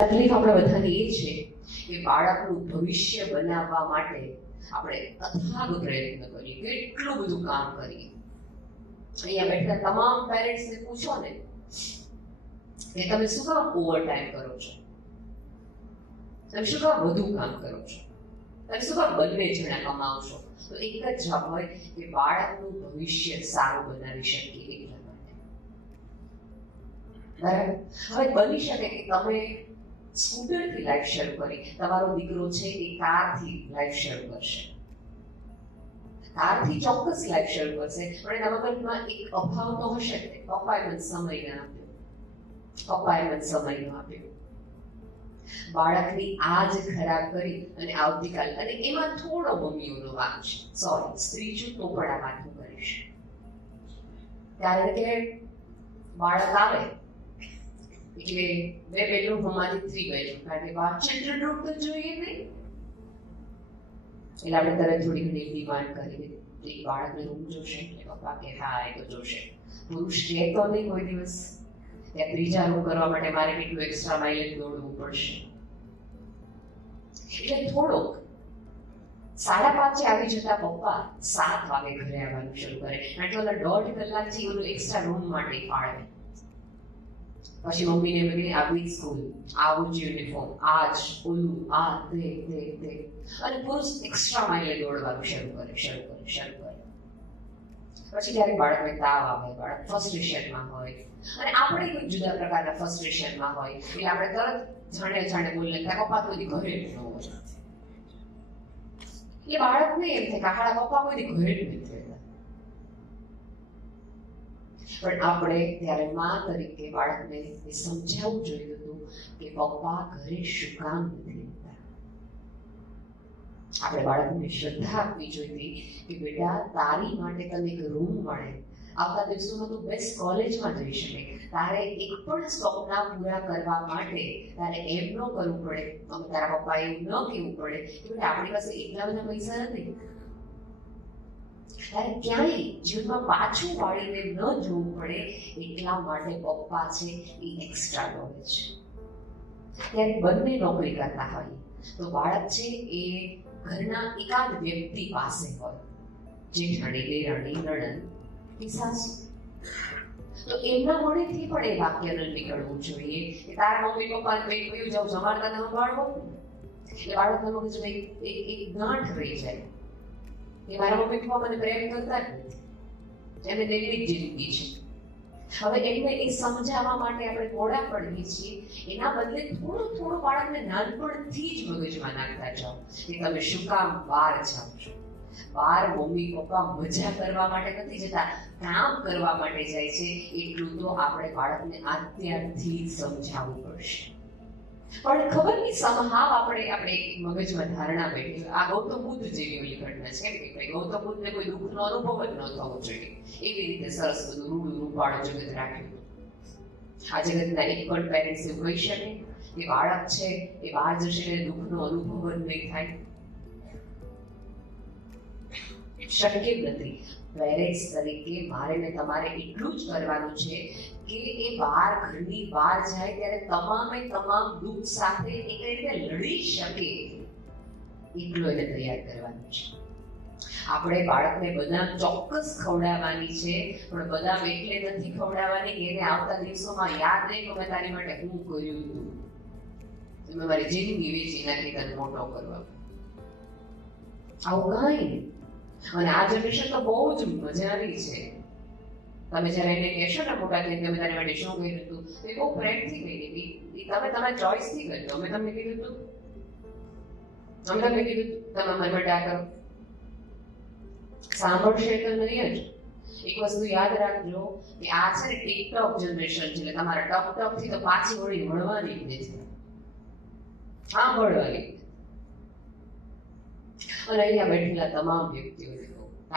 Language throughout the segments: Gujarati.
તકલીફ આપણે બધાની એ છે કે બાળકનું ભવિષ્ય બનાવવા માટે આપણે અથાગ પ્રયત્ન કરીએ, કેટલું બધું કામ કરીએ. અહીંયા બેઠેલા તમામ પેરેન્ટ્સને પૂછો ને કે તમે શું કામ ઓવર ટાઈમ કરો છો, તમે શું કામ વધુ કામ કરો છો, તમે શું કામ બંને જણા કમાવશો, તો એક જ જવાબ હોય કે બાળકનું ભવિષ્ય સારું બનાવી શકીએ એટલા માટે. બરાબર. હવે બની શકે કે તમે સ્કૂટરથી લાઈફ શરૂ કરી, તમારો દીકરો છે એ કારથી લાઈફ શરૂ કરશે, કારથી ચોક્કસ લાઈફ શરૂ કરશે, પણ એના મગજમાં એક અભાવ તો હશે જ. પપ્પાએ મને સમય ન આપ્યો, પપ્પાએ મને સમય ન આપ્યો. બાળકની આજ ખરાબ કરી અને આવતીકાલ, અને એમાં થોડો મમ્મીઓનો વાંક છે, સોરી સ્ત્રી છું તો પણ આ વાત હું કરીશ. કારણ કે બાળક આવે એટલે 2 બેડરૂમમાંથી 3 બેડરૂમ, કારણ કે બહાર ચિલ્ડ્રન રૂમ તો જોઈએ નહીં, એટલે આપણે તરત થોડી ઘણી ડિમાન્ડ કરી એક બાળકને રૂમ જોશે, એટલે પપ્પા કે હા એ તો જોશે. પુરુષ કહે તો નહીં કોઈ દિવસ ત્યાં ત્રીજા રૂમ કરવા માટે મારે કેટલું એક્સ્ટ્રા માઇલેજ દોડવું પડશે. એટલે થોડોક 5:30 આવી જતા પપ્પા 7 વાગે ઘરે આવવાનું શરૂ કરે, એટલે ઓલા 1.5 કલાકથી ઓલું એક્સ્ટ્રા રૂમ માટે ફાળવે. પછી મમ્મીને બધી આવી સ્કૂલ, આવું જ યુનિફોર્મ, આજ ઓલું આ તે અને પુરુષ એક્સ્ટ્રા માઇલે દોડવાનું શરૂ કરે. પછી જ્યારે બાળકને તાવ આવે, બાળક ફ્રસ્ટ્રેશનમાં હોય, અને આપણે કોઈ જુદા પ્રકારના ફ્રસ્ટ્રેશનમાં હોય, એટલે આપણે તરત જાણે બોલીએ પપ્પા કોઈ ઘરે જ ન હોય. એટલે બાળકને એમ થાય કે આપણા પપ્પા કોઈ ઘરે જ નથી રહેતા. પણ આપણે ત્યારે માં તરીકે બાળકને સમજાવવું જોઈએ હતું કે પપ્પા ઘરે શું કામ નથી રહેતા. આપણે બાળકને શ્રદ્ધા આપવી જોઈએ કે બેટા તારી માટે તને એક રૂમ મળે, આવતા દિવસોમાં તું બેસ્ટ કોલેજમાં જઈ શકે, તારે એક પણ સ્વપ્ન પૂરા કરવા માટે તારે એમ ન કરવું પડે, અમે તારા પપ્પા એવું ન કહેવું પડે કે બેટા આપણી પાસે એટલા બધા પૈસા નથી, તારે ક્યાંય જીવનમાં પાછું વાળીને ન જોવું પડે, એટલા માટે પપ્પા છે એ એક્સ્ટ્રા નોલેજ. ત્યારે બંને નોકરી કરતા હોય તો બાળક છે એ ઘરના એકાદ વ્યક્તિ પાસે હોય, જેઠાણી, દેરાણી, નણંદ કે સાસુ, તો એમના મોઢેથી પણ એ વાક્ય ન નીકળવું જોઈએ કે તારા મમ્મી પપ્પા કયું જાઉં જમાર તને સંભાળવો. એટલે બાળકના મગજમાં એક ગાંઠ રહી જાય કે મારા મમ્મી પપ્પા મને પ્રેમ કરતા જ નથી, એમને નિર્મિત જિંદગી છે. હવે એમને એ સમજાવવા માટે આપણે ઘોડા પડીએ છીએ, એના બદલે થોડું બાળકને નાનપણથી જ મગજમાં નાખતા જાઓ કે તમે શું કામ બહાર જાઓ છો. બહાર મમ્મી પપ્પા મજા કરવા માટે નથી જતા, કામ કરવા માટે જાય છે, એટલું તો આપણે બાળકને અત્યારથી સમજાવવું પડશે. પણ ખબર નહીં સમહાવ આપણે મગજમાં ધારણા બેઠી, આ ગૌતમ બુદ્ધ જેવી ઓલી ઘટના છે કે ગૌતમ બુદ્ધને કોઈ દુઃખનો અનુભવ જ ન થવો જોઈએ, એવી રીતે સરસ બધું રૂડું રૂપાળું જગત રાખ્યું. આ જગતના એક પણ પેરેન્ટ્સ એવું કહી શકે કે બાળક છે એ બહાર જશે એટલે દુઃખનો અનુભવ જ નહીં થાય? શક્ય નથી. પેરેન્ટ્સ તરીકે મારે ને તમારે એટલું જ કરવાનું છે કે એ ઘરની બહાર જાય ત્યારે તમામ દુઃખ સાથે એ કઈ રીતે લડી શકે એટલું એને તૈયાર કરવાનું છે. આપણે બાળકને બદામ ચોક્કસ ખવડાવવાની છે, પણ બદામ એટલે નથી ખવડાવવાની કે એને આવતા દિવસોમાં યાદ નહીં કે મેં તારી માટે શું કર્યું હતું, મેં મારી જિંદગી વેચી નાખી તને મોટો કરવા. આવું કઈ નહીં. અને આ જનરેશન તો બહુ જ મજાની છે. તમે જયારે એને કહેશો ને મોટા થઈને તમે તારી માટે શું કર્યું હતું, તો એ બહુ પ્રેમથી કહી દીધી, તમે તમારા ચોઇસથી કરજો. અમે તમને કીધું હતું, તમે મારી માટે આ કરો, સાંભળશે તો નહીં જ. એક વસ્તુ યાદ રાખજો કે આ છે ને ટિકટોક જનરેશન છે, એટલે તમારા ટક થી તો પાછી વળી વળવાની જ નથી, સાંભળવાની. અને અહીંયા બેઠેલા તમામ વ્યક્તિઓને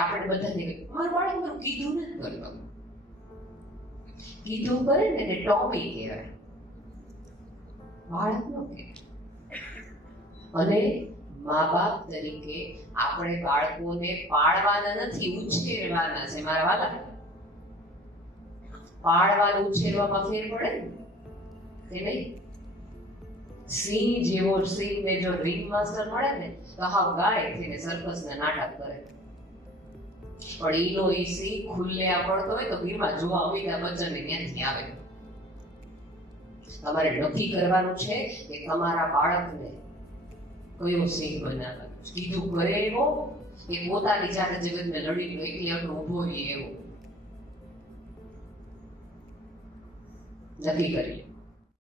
આપણે બધાને મારું બાળક મારું કીધું નથી કરતો, કીધું કરે ને એને ટોમી કહેવાય, બાળક નો કહેવાય. અને મા બાપ તરીકે આપણે બાળકોને પાળવાના નથી, ઉછેરવાના છે. મારા વાલા, પાળવાનું ઉછેરવામાં ફેર પડે ને કે નહીં? સિંહ જેવો સિંહને જો રિંગ માસ્ટર મળે ને તો હાવ ગાય થઈને સર્કસને નાટક કરે. પણ ઈનો ઈ સિંહ ખુલ્લે પડતો હોય તો ભીમાં જોવા અમિતાભ બચ્ચન ત્યાંથી આવે. તમારે નક્કી કરવાનું છે કે તમારા બાળકને કયો સિંહ બનાવવાનો. કીધું કરે એવો કે પોતાની જાતે જગતને લડીને એકલી આટલું ઊભો રહે એવો નક્કી કરી.